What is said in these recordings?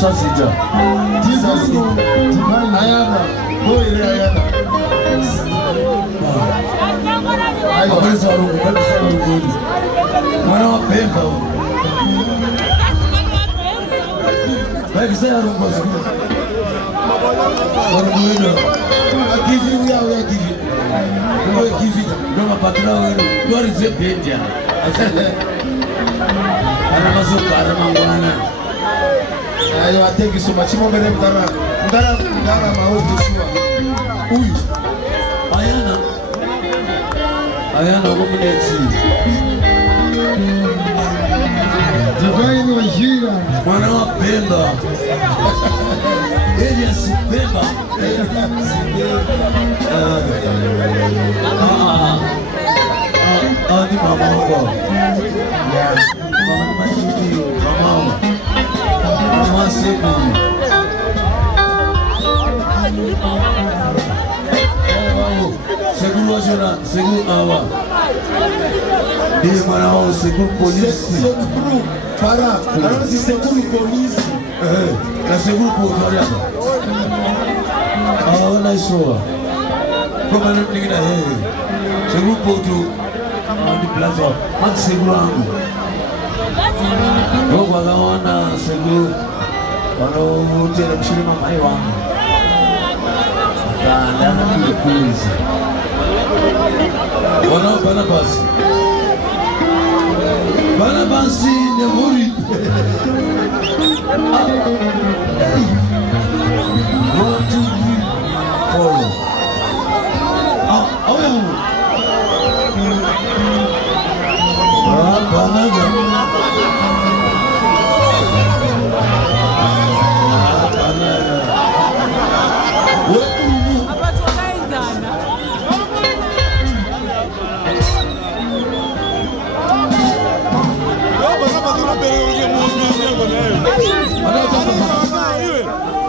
Sasija. Jesus. Ayana. Boy Ayana. Ayo kabisa rungu, kabisa rungu. Mwana wa Pemba. Kabisa rungu asiku. Rungu. Akivi ya akivi. Wewe akivi. Ndio mapatana wewe. Ndio zepenja. Ana mazuka ana mangwana. Ayo ateki so machimo mbele ndara maovu shua. Uyu. Ayana kumunetsi. Divine Wajira. Mwana wa Pemba. Elias Pemba. Ni mama wako. Ya. Mama ni mashiki. Mama. Mama sebu. Seguro wajona, seguro awa. Ile mwana wao seguro polisi. Seguro para. Ana si seguro polisi. Na seguro polisi. Ona isoa. Kama ningina seguro poto. Di plaza. Mat seguro angu. Ndio wanaona seguro. Wanaotenda mshirima mai wangu. Ndana kulipuzi. Wana Barnabas. Barnabas ne muri. One, two, three, four.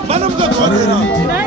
Barnabas. Bana